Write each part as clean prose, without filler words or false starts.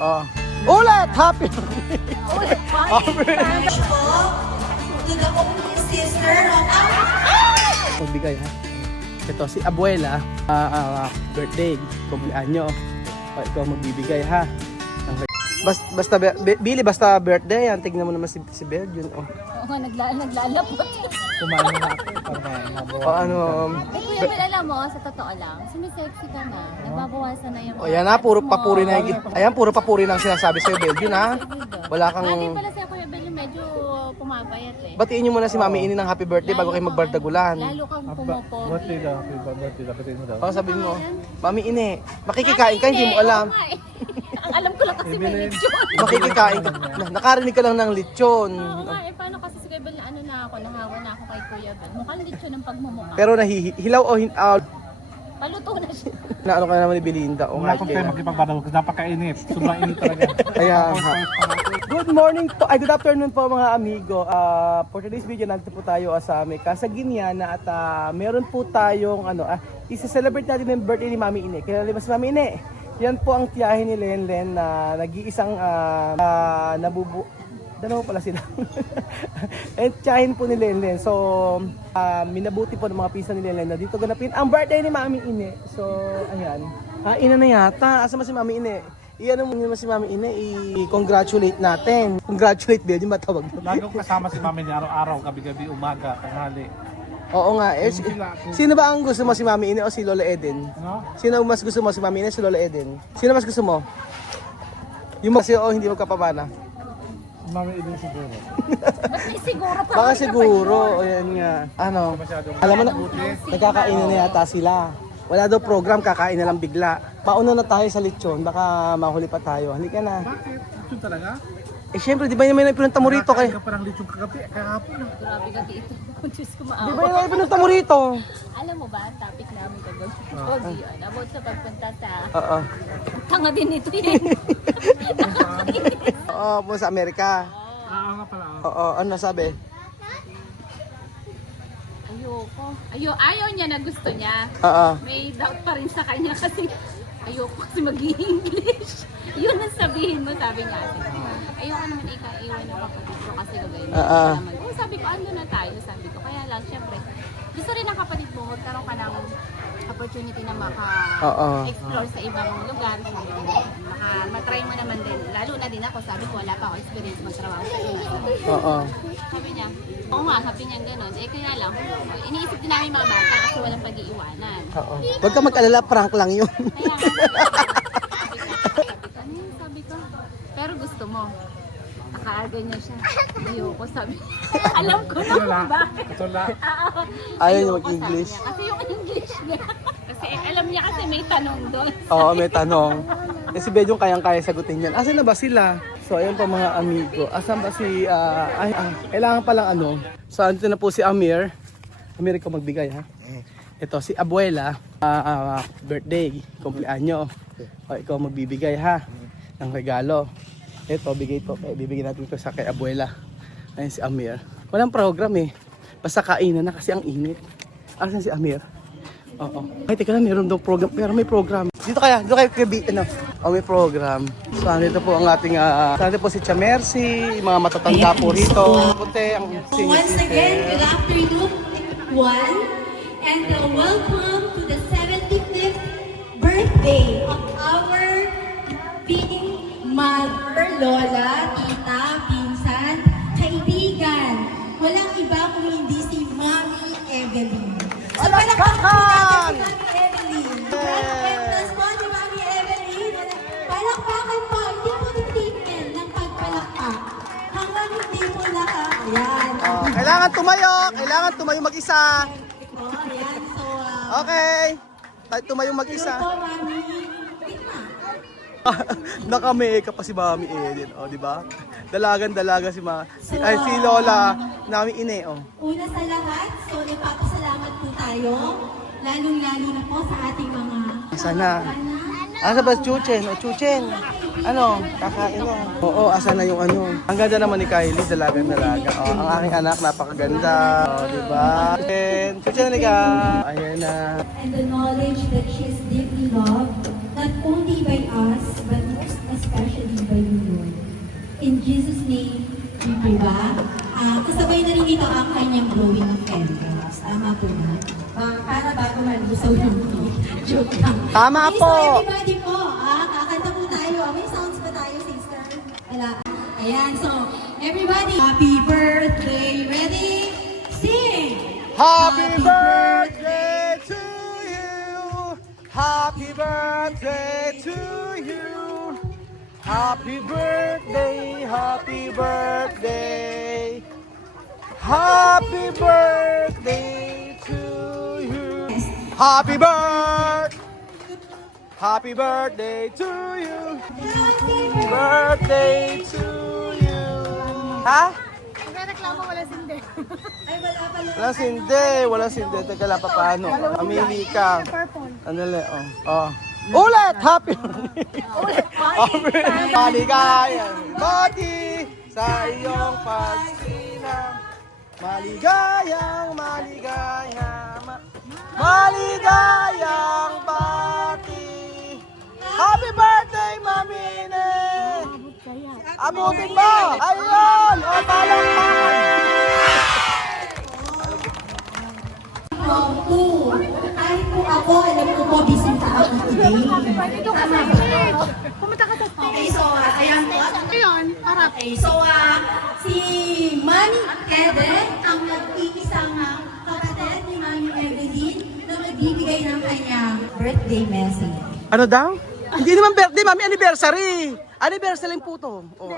Oh. Ulit! Happy! Ulit pa? To the only sister of our... Magbigay ha. Ito si Abuela, birthday, kumpleanyo. O, ikaw magbibigay ha. Basta Billy, basta birthday yan. Tignan mo naman si Bel yun. Oh. Oo, naglalapot. Kumain na ako para mabuhay. O ano, Kuya Mel, alam mo, sa totoo lang, sumisexy ka na. Nababawasan na yung o yan ha, puro papuri na yung, ayan, puro papuri na ang sinasabi sa'yo Bel yun ha. Wala kang, Bakit pala si Kuya Mel medyo pumapayat eh. batiin nyo muna si Mami Ini ng happy birthday bago kayo magbardagulan. Lalo kang pumopogi. Birthday daw, birthday daw, birthday mo daw. O sabihin mo, Mami Ini, makikikain ka, hindi mo alam. Oo nga eh. Ang alam ko lang kasi may lechon. Makikikain ka, nakarinig ka lang ng lechon. Oo nga eh, paano kasi si Kuya Bel na ano na ako, nahawa na ako kay Kuya Bel. Mukhang lechon ang pagmumukha. Pero nahihilaw o Paluto na siya. na ano ka naman ni Belinda o Wala kahit akong tayo kailan. makipagbardaw kasi napakainit. Sobrang init talaga. Kaya nga. Good morning po, good afternoon po mga amigo. For today's video, nandito po tayo sa Mecca sa Guiana at meron po tayong isa-celebrate natin yung birthday ni Mami Ine. Kaya si Mami Ine, yan po ang tiyahin ni Lenlen na nag-iisang dalawa pala sila. And tiyahin po ni Lenlen. So, minabuti po ng mga pisa ni Lenlen na dito ganapin ang birthday ni Mami Ine. So, ayan. Ina na yata. Asa mo si Mami Ine? Iyan mo naman si Mami Ine, i-congratulate natin. Congratulate ba? Yung matawag. Lagi ko kasama si mami niya araw-araw, gabi-gabi, umaga, tanghali. Oo nga. Sino ba ang gusto mo, si Mami Ine o si Lola Eden? Ano? Sino mas gusto mo, si Mami Ine o si Lola Eden? Sino mas gusto mo? Yung kasi o hindi magkapabana? Mami din siguro. Ba't may siguro pa? Baka siguro, o yan nga. Ano, alam mo na, nagkakainan na yata sila. Wala daw program, kakain na lang bigla. Pauna na tayo sa lechon, baka mahuli pa tayo. Halika na. Bakit? Ito talaga? Eh syempre, di ba yung may pinunta mo rito kay? Ka parang lechong kagabi, kahapon na. Grabe ka dito. Diyos ko Di maawa. ba yung may pinunta mo rito? Alam mo ba, ang topic namin kagabi? Pogi yun. About sa pagpunta sa... Oo. Tanga din ito yan. Oo, po sa Amerika. Nga pala. Oo, ano sabi? Ayaw niya na gusto niya. Oo. May doubt pa rin sa kanya kasi ayoko kasi mag-i-English. Yun ang sabihin mo, sabi nga. Ayoko naman iwan ng kapatid ko kasi gagawin naman. Sabi ko, ando na tayo, sabi ko. Kaya lang, syempre, gusto rin ng kapatid mo, magkaroon ka ng opportunity na maka-explore sa ibang lugar. Matry mo naman din. Lalo na din ako, sabi ko, wala pa ako experience magtrabaho sa iba. Oo. Sabi niya, oo nga, sabi niya gano'n. Eh kaya lang, iniisip din namin mga bata kasi walang pag-iiwanan. Oo. Huwag ka mag-alala, prank lang yun. Kaya nga, sabi ko, pero gusto mo. Nakaagan niya siya. Ayoko, sabi. Alam ko na kung bakit. Ito lang. Ayaw niya Ayoko, mag-English. sabi niya. Kasi yung English niya. Kasi alam niya kasi may tanong doon. Oo, may tanong. Eh si Bedyong kayang-kaya sagutin yan. Asan na ba sila? So ayun pa mga amigo. Asan ba si... kailangan palang ano. So andito na po si Amir. Amir, ikaw magbigay ha. Ito si Abuela. Birthday. Kumpleanyo. O ikaw magbibigay ha. Ng regalo. Ito, bigay ito. Bibigyan natin ito sa kay Abuela. Ayun si Amir. Walang program eh. Basta kainan na kasi ang init. Asan si Amir? Oo. Ay, teka lang, meron daw program. Pero may program. Dito kayo kay ano. Oh, may program. So, dito po ang ating, dito po si Chamercy, mga matatanda po rito. Puti, ang Once again, good afternoon, everyone, and welcome to the 75th birthday of our being mother, lola, tita, pinsan, kaibigan. Walang iba kung hindi si Mami Evelyn. So, palakpakan po si Mami Evelyn. Palakpakan po si Mami Evelyn. Palakpakan po, hindi po titignan ng pagpalakpak. Hanggang hindi po ayan. Kailangan tumayo mag-isa. Oh, ayan. So, Okay. Tayo tumayo mag-isa. hello po, Mami. Naka-makeup pa si Mami Edin, oh, di ba? Dalagan-dalaga si si Lola, Mami Ine, oh. Una sa lahat, so nagpapasalamat po tayo, lalong-lalo na po sa ating mga... Sana. Asa ba Chuchen? O Chuchen. Ano? Kakain na. Oo, asa na yung ano. Ang ganda naman ni Kylie, dalaga-dalaga. Oh, ang aking anak, napakaganda. Oh, di ba? Chuchen, halika. Ayan na. And the knowledge that she is deeply loved, not only by us, but most especially by you, Lord. In Jesus' name, we pray ba? Kasabay na rin dito ang kanyang blowing of candles. Tama po ba? Para bago malusaw yung joke lang. Tama Okay, po. So everybody po, kakanta po tayo. May sounds ba tayo, sister? Wala. Ayan, so everybody, happy birthday. Ready? Sing! Happy birthday to you. Happy birthday to you. Happy birthday, happy birthday. Happy birthday to you. Happy birthday to you. Birthday to you. Ha? Wala sinde, wala sinde. Teka lang, paano? Amili ka. Ano le, oh. Oh. Ulit! Happy! Maligayang bati sa iyong pagsilang. Maligayang bati. Happy birthday, Mami Ine! Abutin mo! Ayun! O, palakpakan! Kahit po ako, alam ko po, bisita ako today. Tama ba? Pumunta ka sa Okay, so, ayan po. Ayun, harap. Okay, so, si Mami Eden, ang nag-iisang kapatid ni Mami Evelyn na nagbibigay ng kanyang birthday message. Ano daw? Hindi naman birthday, Mami, anniversary! Anniversary po to. Oh.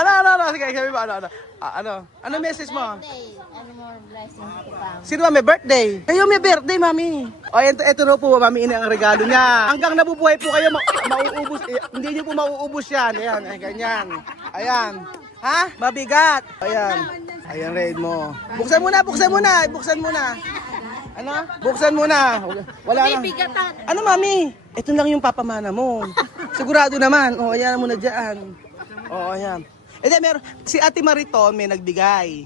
ano? Sige, sabi mo, ano message mo? Ano more blessings ko pa? Sino ba may birthday? Kayo may birthday, Mami. O, ito na po, Mami, ini ang regalo niya. Hanggang nabubuhay po kayo, mauubos. Hindi niyo po mauubos yan. Ayan, ay, ganyan. Ayan. Ha? Mabigat. Ayan. Ayan, raid mo. Buksan muna. Ano? Buksan muna. Wala na. Ano, Mami? Ito lang yung papamana mo. Sigurado naman. O, ayan mo na dyan. O, ayan. E di, meron, si Ate Mariton may nagbigay.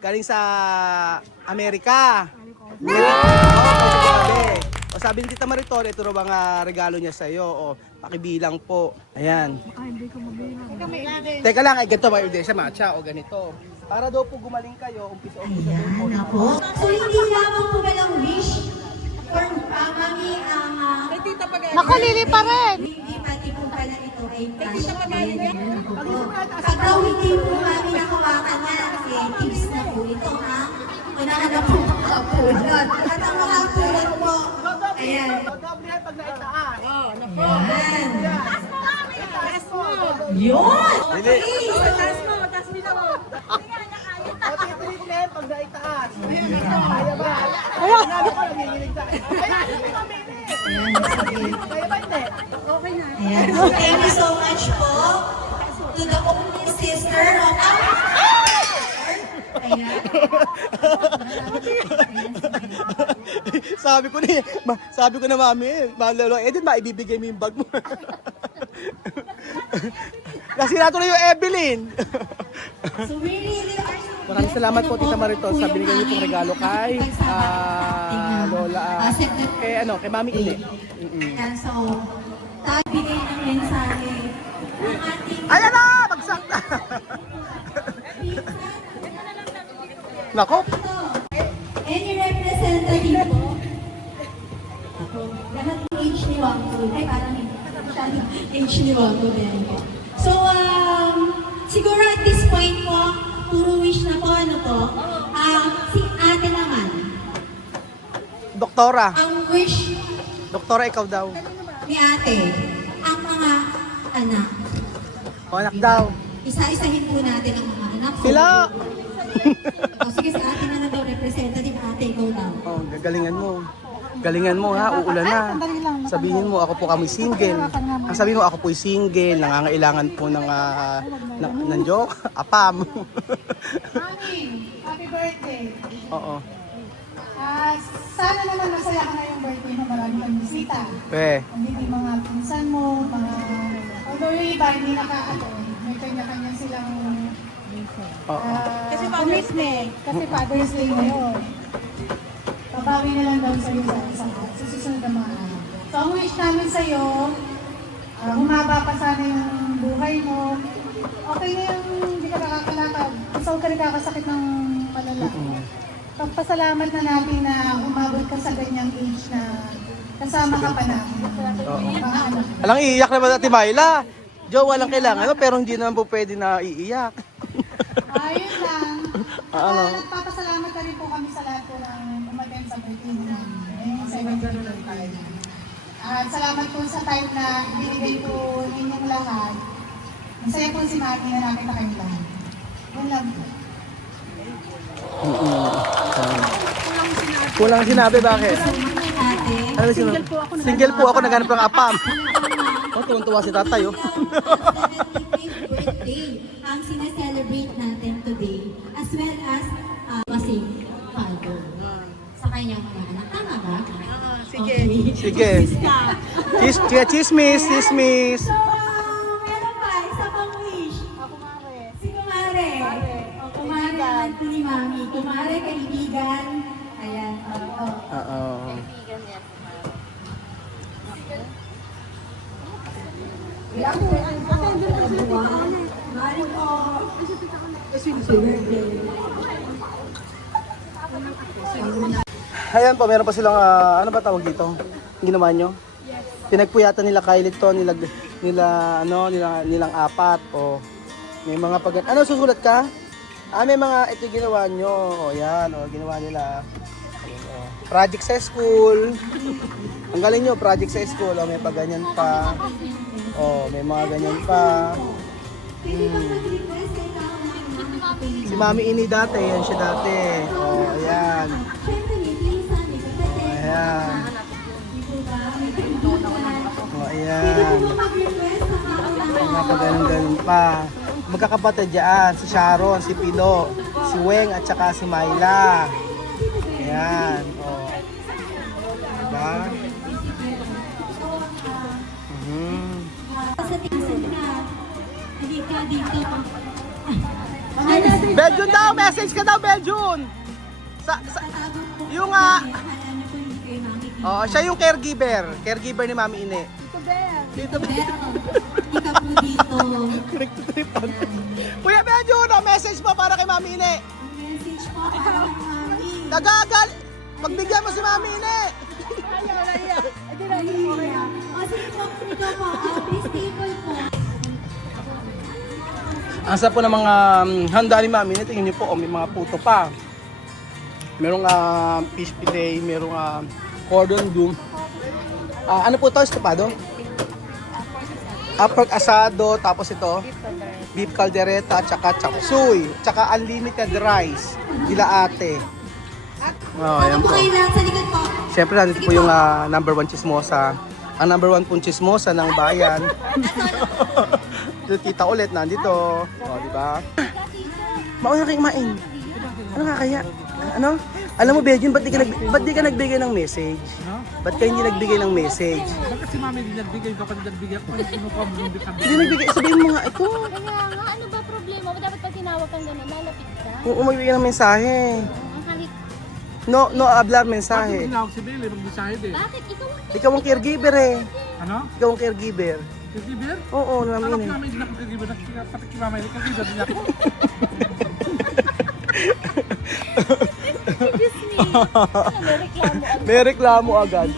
Galing sa Amerika. O, sabi ni Tita Mariton, ito raw ang regalo niya sa iyo. O, pakibilang po. Ayan. Teka lang, ganito ba yung sa matcha o ganito. Para daw po gumaling kayo, umpisa po. Ayan po. So, hindi lamang po ba lang wish for Mami ang... Naku, Lili pa rin! Hindi pati po pala ito ay passion. Pag daw hindi po Mami nakawakan niya, tips na po ito, ha? Kailangan na po makapulat. At ang makapulat po, ayan. Pag naitaas. Ayan. Yun! Okay, so, Pag naitaas. Kaya ba? Ayan ako, nanginginig tayo. ayan. So, thank you so much po to the only sister of our ayan. sabi ko na Mami, malolo, Edith, maibibigay mo yung bag mo. Kasi natuloy yung Evelyn. So we really are so Maraming salamat po, Tita Mariton, sa binigay niyo pong regalo kay Lola, kay Mami Ine. And so, bigay ng mensahe ng ating Ayan na! Bagsak na! Nako! any representative po. Lahat ng age ni Wangko. Ay, parang masyadong age ni Wangko din po. So, siguro at this point po, puro wish na po, ano po, si ate naman, Doktora. ang wish Doktora, ikaw daw. ni ate, ang mga anak. O, anak daw. Isa-isahin po natin ang mga anak. Sila! Sige, si ate na daw, representative ate, ikaw daw. Oh, galingan mo. Galingan mo ha, uulan na. Sabihin mo, ako po kami single. Ang sabihin mo, ako po'y single, nangangailangan po ng joke, apam. Mami, happy birthday. Oo. Sana naman masaya ka na yung birthday mo, marami kang bisita. Hindi mga pinsan mo, although yung iba hindi may kanya-kanya silang commitment. Kasi Father's Day ngayon. Pabawi na lang daw sa'yo sa susunod na mga araw. So ang wish namin sa'yo, humaba pa sana yung buhay mo. Okay na yung hindi ka nakakalakad. Basta huwag ka nagkakasakit ng malala. Pagpasalamat na natin na umabot ka sa ganyang age na kasama ka pa namin. Mga anak. Alang iiyak naman Ate Myla. Jowa lang kailangan, no? Pero hindi naman po pwede na iiyak. Ayun lang. Ano? Nagpapasalamat na rin po kami sa lahat po ng umaten sa birthday namin. Ayun, sa birthday. At salamat po sa time na binigay po ninyong lahat. Masaya po si Maki na nakita kayo lahat. Yun lang po. Kulang sinabi, bakit? Ano single po ako. Single po ako, naghanap ng apam. Oh, tuwan-tuwa si tatay, oh. 75th birthday ang sineselebrate natin today, as well as kasi father sa kanyang mga anak. Tama ba? Sige. Sige. Chismis, chismis. So, meron pa, isa pang wish. Si Kumare. Kumare naman po ni Mami. Kumare, kaibigan. Ayan. Oo. Mari po. Ayan po, meron pa silang, ano ba tawag dito? Ginawa nyo? Pinagpuyatan nila Kylie to, nilang apat, o may mga pag... Ano, susulat ka? May mga, ito ginawa nyo, o yan, o ginawa nila. Ayan, o. Project sa school. Ang galing nyo, project sa school, o may pag ganyan pa. O, may mga ganyan pa. Si Mami Ini dati, yan siya dati. O, ayan. Ayan. O, ayan. Napaganon-ganon pa. Magkakapatid dyan, si Sharon, si Pilo, si Weng at saka si Myla. Ayan. O. Diba? Sa tingin na, hindi ka dito. Beljun daw! Message ka daw, Beljun! Yung siya yung caregiver. Caregiver ni Mami Ine. Dito Bel. Ikaw po dito. Kuya Beljun, message mo para kay Mami Ine. Message po para kay Mami. Nagagal! Pagbigyan mo si Mami Ine. O sige po, dito po. Please table po. Asa po ng mga handa ni Mami Ine. Tingnan niyo po, may mga puto pa. Merong fish fillet, merong cordon bleu. Ano po ito? Estopado? Pork asado, tapos ito, beef caldereta, tsaka chop suey, tsaka unlimited rice, nila ate. Oh, ayan Ano po po. kayo lahat sa likod po? Siyempre, nandito po yung number one chismosa. Ang number one pong chismosa ng bayan. Kita ulit, nandito. O, di ba? Mauna kayo kumain. Ano kakaya? Ano? Alam mo, Bejun, ba't di ka nagbigay ng message? Ba't ka hindi nagbigay ng message? Bakit si Mami hindi nagbigay? Kapag nagbigay ako, sino pa mo hindi ka Hindi nagbigay. Sabihin mo nga, ito. Kaya nga, ano ba problema mo? Dapat pag tinawag kang gano'n, lalapit ka. Oo, magbigay ng mensahe. Ang kahit, No hablar Bakit mensahe. tinawag si Billy? Mag-decide eh. bakit ikaw ang Ikaw ang caregiver eh. Ano? Ikaw ang caregiver. Kagiber? Oo, Alam namin ko eh. namin hindi na ako kagiber. Pati si Mami, kagiber niya ako. excuse me? Ano, reklamo agad. May reklamo agad.